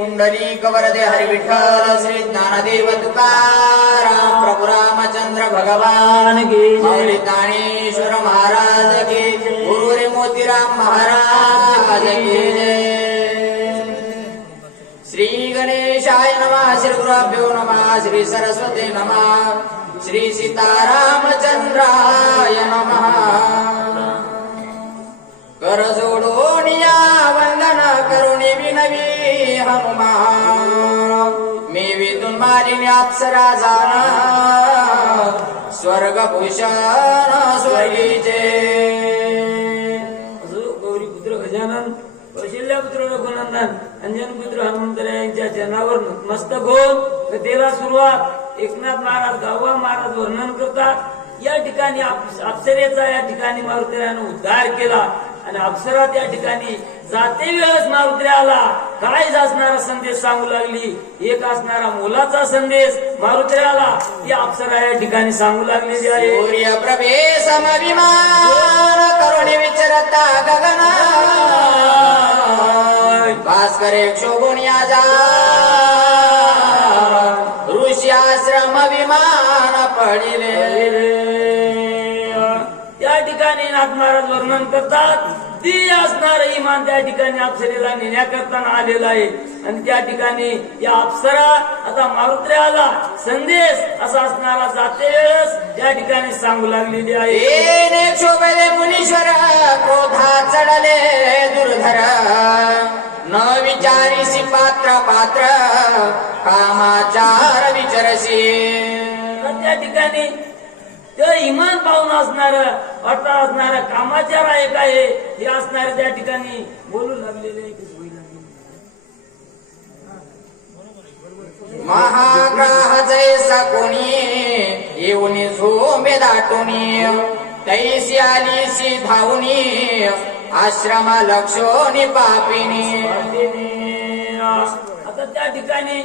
पुंडलिक वरदे हरी विठ्ठल श्री ज्ञानदेव तुकाराम प्रभु रामचंद्र भगवान की माऊली ज्ञानेश्वर महाराज की गुरु रे मोतीराम महाराज की श्री गणेशाय नमः श्री गुरुभ्यो नमः श्री सरस्वती नमः श्री सीतारामचंद्राय नमः कर जोडून या वंदन करुणी विनवी हनुमा मी विदून मारिनी अप्सरा जाना स्वर्ग भूषण स्वर्गीचे गौरी पुत्र गजानन कौशल्य पुत्र रघुनंदन अंजन पुत्र हनुमंतराय यांच्या जनावर नतमस्तक होऊन कथेला सुरुवात एकनाथ महाराज गावा महाराज वर्णन करतात. या ठिकाणी अप्सरेचा या ठिकाणी मारुतीरायानं उद्धार केला आणि अप्सरा त्या ठिकाणी जाते वेळेस मारुतीरायाला काय असणारा संदेश सांगू लागली. एक असणारा मोलाचा संदेश मारुतीरायाला या अप्सरा या ठिकाणी सांगू लागलेली आहे. सूर्य प्रभे समविमान करुणी विचरता गगना भास्करे क्षोभून या जा ऋषी आश्रम विमान पडिले. त्या ठिकाणी नाथ महाराज वर्णन करतात ती असणार इमान त्या ठिकाणी अप्सरेला नेण्याकरताना आलेला आहे आणि त्या ठिकाणी या अप्सरा आता मारुतीरायाला संदेश असा असणारा जाते वेळेस त्या ठिकाणी सांगू लागलेली आहे. येणे क्षोभले मुनीश्वर क्रोधा चढले दुर्धर न विचारिसी पात्र पात्र कामाचार विचरसी. त्या ठिकाणी ते इमान पाहून असणार वाटता असणार कामाचार आहे काय हे असणारे त्या ठिकाणी बोलू लागलेले महाग्राह जैसा कोणी येऊन झोंबे दाटुनी तैसी आलीसी धावुनी आश्रमा लक्षोनी पापिनी. आता त्या ठिकाणी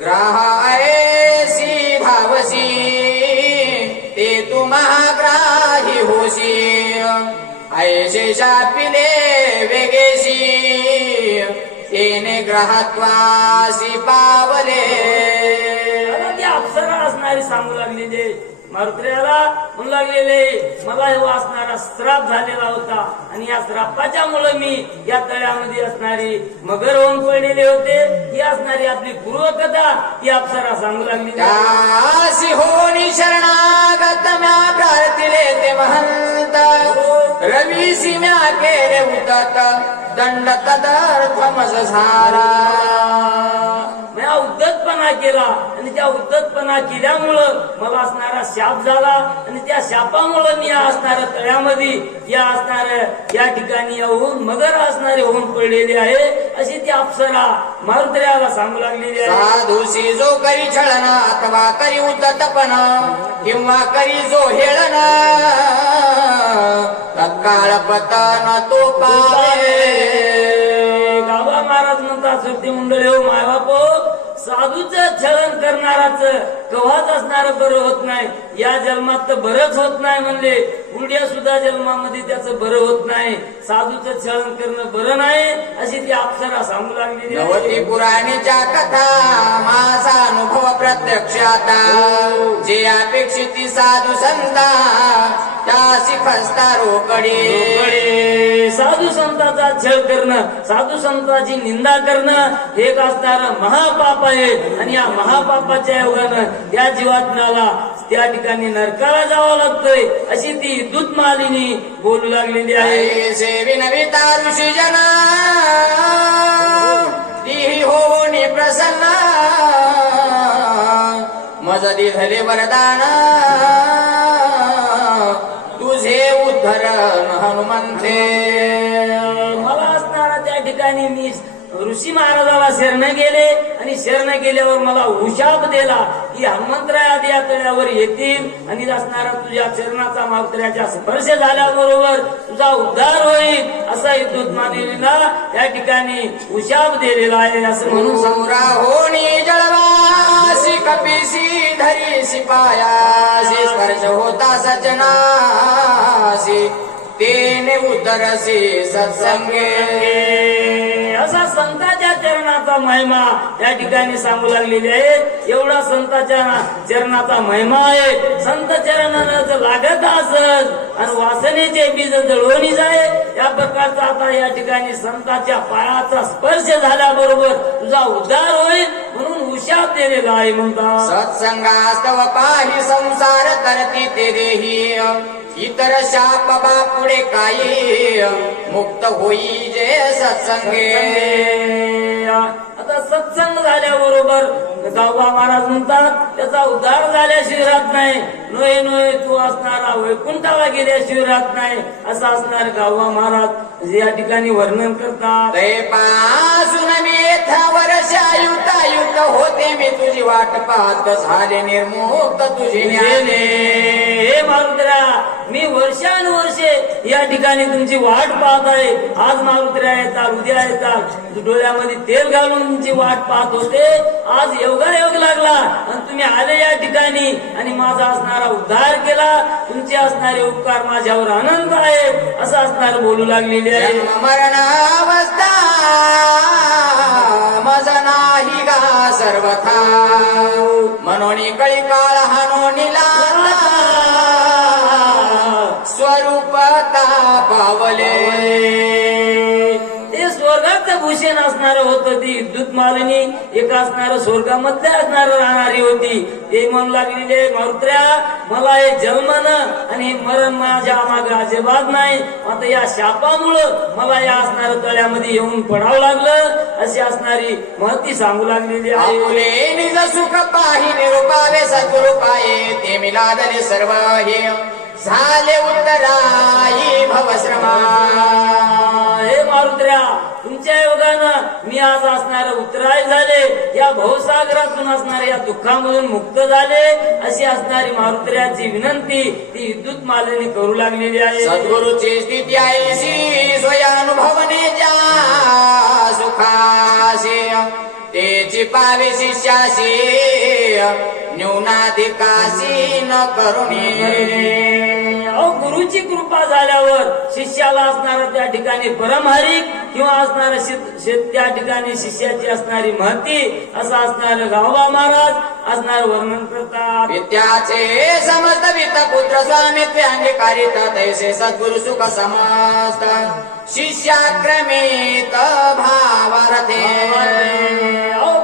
ग्राह ऐसी धावसी ते तू महाग्राही होशी ऐसे शापिले वेगेशी तेने ग्रहत्वासी पावले. ती अप्सरा असणारी सांगू लागलेले मारुतीरायाला म्हणू लागलेले मला हे असणारा श्राप झालेला होता आणि या श्रापाच्या मुळे मी या तळ्यामध्ये असणारी मगर होऊन पडलेले होते. ही असणारी आपली पूर्वकथा ही अप्सरा सांगू लागली. दासी होनी शरणागत म्या प्रार्थिले ते महंत रवीसी म्या केले उदत दंड तदर्थमस झाला. म्या उद्धतपणा केला आणि त्या उद्धतपणा केल्यामुळं मला असणारा शाप झाला आणि त्या शापामुळे मी असणाऱ्या तळ्यामध्ये या असणाऱ्या या ठिकाणी येऊन मगर असणारे होऊन पडलेले आहे अशी ती अप्सरा मारुतीरायाला सांगू लागलेली आहे. साधूसी जो करी छळन अथवा करी उद्धतपण किंवा करी जो हेळन तत्काळ पतन तो पावे. गावा महाराज म्हणतात सुरती मंडळी हो मायबाप साधूचं छळन करणाराच कव्हाच असणार बरं होत नाही. या जन्मात तर बरंच होत नाही म्हणले पुढल्या सुद्धा जन्मामध्ये त्याचं बरं होत नाही. साधूचं छळन करणं बरं नाही अशी ती अप्सरा सांगू लागली. नवती पुराणीच्या कथा माझा अनुभव प्रत्यक्षात जे अपेक्षित साधू संता त्यासी खस्ता रोकडे. साधू संतांचा छळ करणं साधू संतांची निंदा करणं हे एक असणारं महापाप आहे आणि या महापापाच्या योगानं त्या जीवात्म्याला त्या ठिकाणी नरकाला जावं लागतंय अशी ती दूत मालिनी बोलू लागलेली आहे. सेविनविता ऋषी जना ती होनी प्रसन्न मज दिधले वरदान तुझे उद्धरण हनुमंते. मला असणारा त्या ठिकाणी मी ऋषी महाराजाला शरण गेले आणि शरण गेल्यावर मला उशाप दिला की हनुमंतराय आदी या तळ्यावर येतील आणि असणारा तुझ्या चरणाचा मारुतीरायाच्या स्पर्श झाल्याबरोबर तुझा उद्धार होईल असा दूत मानेलीला त्या ठिकाणी उशाप दिलेला आहे असं म्हणून होणी जळवासी कपिसी धरीसी पायासी स्पर्श होता सजनासी तेने उद्धरसी सत्संगे. असा संतांच्या चरणाचा महिमा त्या ठिकाणी सांगू लागलेले आहे. एवढा संतांच्या चरणाचा महिमा आहे. संत चरणाला जर लागत असत आणि वासनेचे बीज जळवणी जाय या प्रकारचा आता या ठिकाणी संतांच्या पायाचा स्पर्श झाल्याबरोबर तुझा उद्धार होईल म्हणून हुशार दिलेला आहे म्हणतात. सत्संगास्तव पाहि संसार करती ते देही इतर शाप बापुडे काही मुक्त होई जे सत्संगे. आता सत्संग झाल्याबरोबर गावबा महाराज म्हणतात त्याचा उद्धार झाल्याशिवाय राहत नाही. नोय नोय तू असणारा वैकुंठाला गेल्याशिवाय राहत नाही असं असणार गावबा महाराज या ठिकाणी वर्णन करतात. ते पासून मी वर्षायुक्त युक्त होते मी तुझी वाट पाहत झाले निर्मुक्त तुझी ज्ञाने. हे मारुद्रा मी वर्षानुवर्षे या ठिकाणी तुमची वाट पाहत आहे. आज मारुद्रा येतात उद्या येतात डोळ्यामध्ये तेल घालून तुमची वाट पाहत होते. आज योगायोग लागला आणि तुम्ही आले या ठिकाणी आणि माझा असणारा उद्धार केला. तुमचे असणारे उपकार माझ्यावर अनंत आहेत असं असणार बोलू लागलेले आहे. मरणावस्था मज नाही गा सर्वथा म्हणून कळी काळ हानोनीला स्वरूपता पावले. ते स्वर्गाचं भूषण असणार होतं. ती विद्युत मालिनी एक असणार स्वर्गामध्ये असणार राहणारी होती. ते म्हणू लागलेले मारुत्र्या मला हे जन्मन आणि मरण माझ्या मागे अजिबात नाही. आता या शापामुळं मला या असणाऱ्या तळ्यामध्ये येऊन पडावं लागलं अशी असणारी महती सांगू लागलेली आहे. आपुले निज सुख पाहि निरूपावे सद्गुरु पाये ते मिलादले सर्व हे झाले उत्तराई भवश्रमा. हे मारुत्र्या तुमच्या योगानं मी आज असणारे उत्तराय झाले. या भवसागरातून असणाऱ्या या दुःखामधून मुक्त झाले अशी असणारी मारुत्र्याची विनंती ती विद्युत मालिनी करू लागलेली आहे. सद्गुरुची स्थिती आईशी स्वयानुभवने ज्या सुखाशी तेची पावे शिष्याशी न्यूनाधिकाशी न करुणी. गुरुची कृपा झाल्यावर शिष्याला असणारा त्या ठिकाणी परमहरिक किंवा असणारा त्या ठिकाणी शिष्याची असणारी महती असं असणार गावबा महाराज असणार वर्णन करतात. विद्याचे समस्त वित्त पुत्र स्वामित्व अंगीकारित तैसे सद्गुरु सुख समस्त शिष्याक्रमित भावारथे.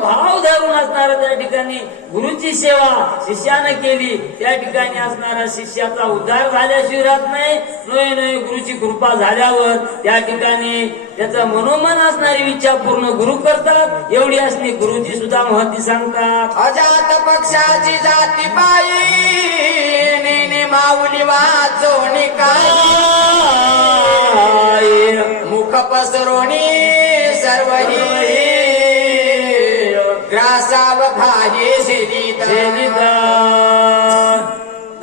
भाव धरून असणारा त्या ठिकाणी गुरुची सेवा शिष्यानं केली त्या ठिकाणी असणारा शिष्याचा उद्धार झाल्याशिवाय राहत नाही. नोय नोय गुरुची कृपा झाल्यावर त्या ठिकाणी त्याचा मनोमन असणारी इच्छा पूर्ण गुरु करतात. एवढी असणी गुरुची सुद्धा महती सांगतात. अजात पक्षाची जाती पायी नेने माऊली वाचोनी काय मुख पसरोणी सर्वही ग्रासावघाये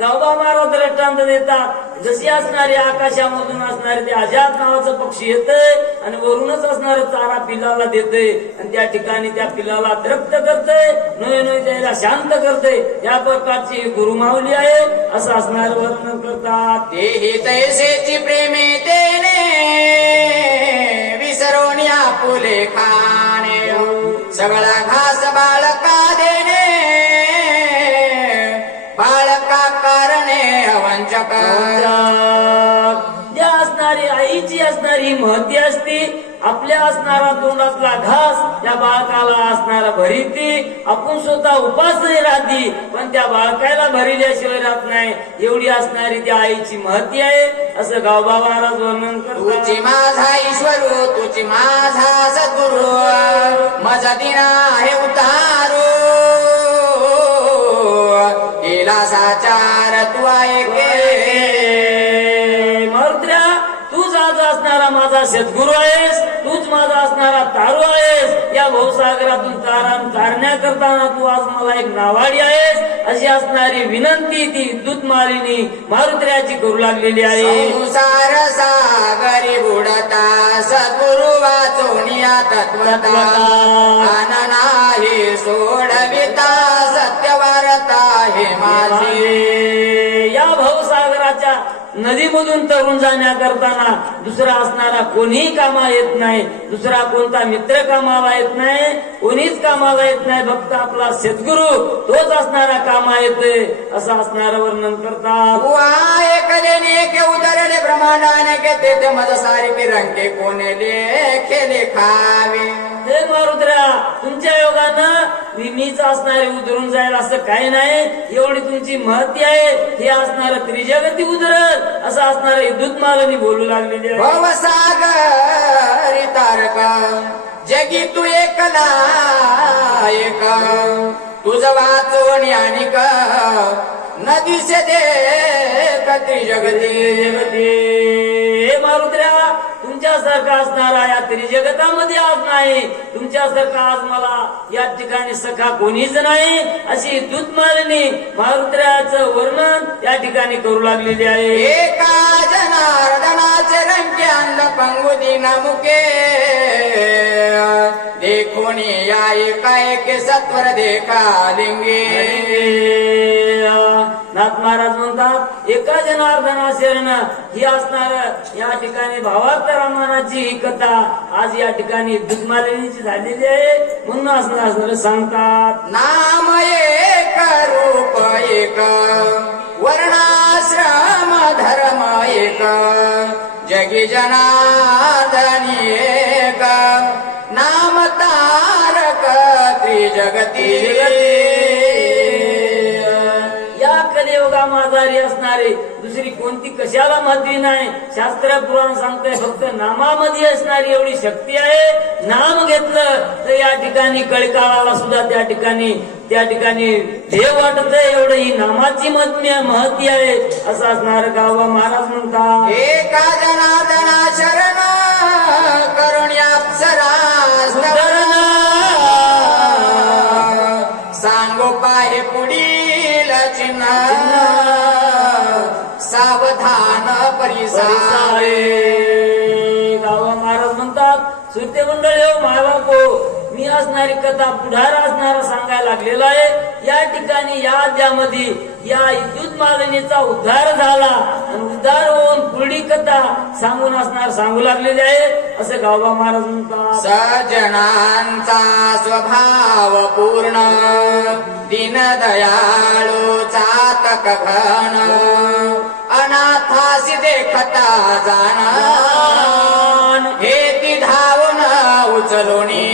गावबा महाराज दृष्टांत देतात. जशी असणारी आकाशामधून असणारे ते अजात नावाचं पक्षी येतंय आणि वरूनच असणारं चारा पिलाला देतंय आणि त्या ठिकाणी त्या पिलाला तृप्त करतंय. नोय नोय त्याला शांत करतंय. या प्रकारची गुरुमाऊली आहे असं असणार वर्णन करतात. तेही तैसेची प्रेमे तेने विसरोनी आपुले खाणे सगळा घास बाळका देणे बाळका करणे वंचक. ज्या असणारी आईची असणारी महती असती आपल्या असणारा तोंडातला घास त्या बाळकाला असणारा भरीती आपण स्वतः उपास राहती पण त्या बाळकाला भरिल्याशिवाय राहत नाही. एवढी असणारी त्या आईची महती आहे असं गावबा महाराज वर्णन करतात. तुझी माझा ईश्वरू तुझी माझा सद्गुरु माझा दिना हे उतारू केला साचार तू ऐके. मारुत्र्या तूच आज असणारा माझा सद्गुरु आहेस. तूच माझा असणारा तारू आहेस. या भवसागरातून तारण्याकरताना तू आज मला एक नावाडी आहेस अशी असणारी विनंती ती विद्युत मालिनी मारुत्र्याची करू लागलेली आहे. संसार सागरी बुडता सद्गुरु वाचोनिया तत्वता नाही सोडविता सत्यवारता हे माझी. या भवसागराच्या नदीमधून तरुण जाण्याकरताना दुसरा असणारा कोणीही कामा येत नाही, दुसरा कोणता मित्र कामाला येत नाही, कोणीच कामाला येत नाही, फक्त आपला सद्गुरू तोच असणारा कामा येतोय असं असणारं वर्णन करतात. एक लेने के उदरले ब्रह्मांडाने के तेथे मज सारी पिरंके कोणे लेखे लेखावे. हे मारुद्रा, तुमच्या योगानं मीच असणारे उतरून जाईल असं काही नाही. एवढी तुमची महती आहे, हे असणार त्रिजगती उतरल असं असणारे दूतमालनी बोलू लागलेली आहे. भवसागरी तारक जगी तू एकला एक, तुझ वाचवणी आणि नदी से देख त्रिजगती जगती. हे मारुद्रा, तुमच्यासारखा असणारा या त्रिजगतामध्ये आज नाही, तुमच्यासारखा आज मला या ठिकाणी सखा कोणीच नाही अशी दूतमालिनी मारुद्राचं वर्णन या ठिकाणी करू लागलेली आहे. एका जनार्दनाचे रंगे अंध पंगुदी मुके देखोनी या एका एके सत्वर देखा लिंगे. नाथ महाराज म्हणतात एका जनार्दना शरण ही असणार या ठिकाणी भावार्थ रामायणाची ही कथा आज या ठिकाणी दूतमालिनीची झालेली आहे म्हणून असणार सांगतात. नाम एक रूप एक वर्णाश्रम धर्म एक, जगी जनार्दनी एक, नाम तारक त्रिजगती. कलियुगामाधारी असणारी दुसरी कोणती कशाला महती नाही. शास्त्र पुराण सांगतंय फक्त नामामध्ये असणारी एवढी शक्ती आहे. नाम घेतलं तर या ठिकाणी कळकाळाला सुद्धा त्या ठिकाणी देव वाटतंय. एवढं ही नामाची महती आहे असं असणार गावा महाराज म्हणतात. एका जनार्दना शरण करुणी अप्सरा सांगो पाहे पुढील चिन्ह सावधान परिसारे. गावा महाराज म्हणतात सुरते मंडळी हो मायबापो, मी असणारी कथा पुढार असणारा सांगायला लागलेला आहे. या ठिकाणी या अध्यामध्ये या विद्युत मालिनीचा उद्धार झाला आणि उद्धार होऊन पुढी कथा सांगू लागलेली आहे असं गावबा महाराज म्हणतात. सज्जनांचा स्वभाव पूर्ण दीनदयाळू चातक घन, अनाथासी देखता जाण हे ती धावून उचलूनी.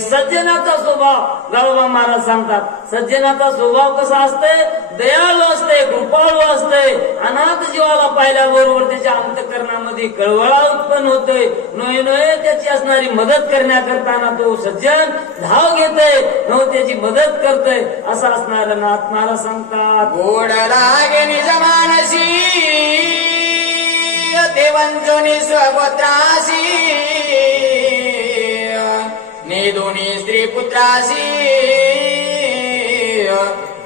सज्जनाचा स्वभाव गावबा महाराज सांगतात. सज्जनाचा स्वभाव कसा असतंय? दयाळू असते, कृपाळू असते. अनाथ जीवाला पाहिल्याबरोबर त्याच्या अंतःकरणामध्ये कळवळा उत्पन्न होतोय. नोय नोय त्याची असणारी मदत करण्याकरताना तो सज्जन धाव घेतोय, न त्याची मदत करतोय असं असणार नाथ महाराज सांगतात. गोड लागे निज मानसी देवंजोनी स्वगोत्रासी, निधुनी स्त्री पुत्रासी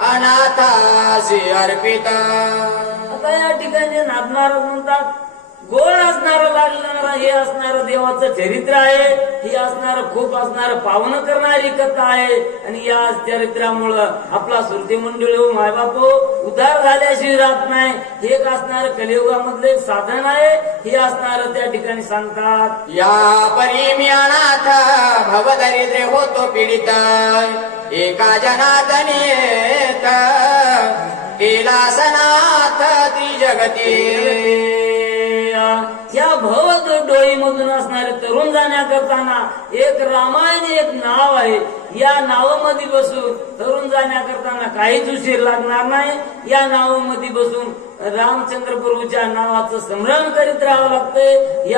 अनाथासी अर्पित. आता या ठिकाणी नाथ महाराज म्हणतात गोड असणारं लागणारं हे असणारं देवाचं चरित्र आहे. ही असणारं खूप असणारं पावन करणारी कथा आहे. आणि या चरित्रामुळं आपला सुरती मंडळी हो मायबापो उद्धार झाल्याशिवाय राहत नाही. हे एक असणारं कलियुगामधलं एक साधन आहे. हे असणारं त्या ठिकाणी सांगतात. या परी मी अनाथ भवदरिद्रे होतो पीडित, एका जनार्दनी केला सनाथ त्रिजगती. या भवद डोळी मधून असणारे तरुण जाण्याकरताना एक रामायण एक नाव आहे. या नावामध्ये बसून तरुण जाण्याकरताना काहीच उशीर लागणार नाही. या नावामध्ये बसून रामचंद्र प्रभूच्या नावाचं स्मरण करीत राहावं लागतंय.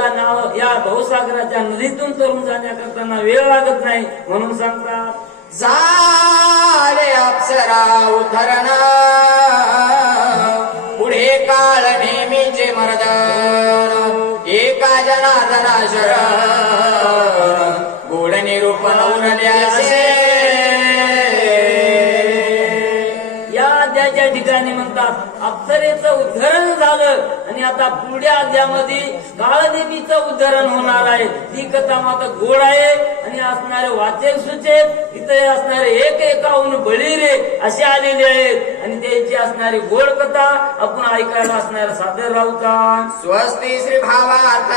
या भवसागराच्या नदीतून तरुण जाण्याकरताना वेळ लागत नाही म्हणून सांगतात. झाले अप्सरा उद्धरण पुढे काळ नेहमीचे मर्दन, एका जनार्दना शरण गोड निरूपण उरल्यासे. या अध्याच्या ठिकाणी म्हणतात अप्सरेचं उद्धरण झालं आणि आता पुढच्या अध्यायामध्ये काळदेवीचं उद्धरण होणार आहे. ती कथा मात्र गोड आहे आणि असणारे वाचन सुचेत इथे असणारे एक एकाहून बळी रे असे आलेले आहेत आणि त्यांची असणारी गोड कथा आपण ऐकायला असणारा सादर राहू का. स्वस्ती श्री भावार्थ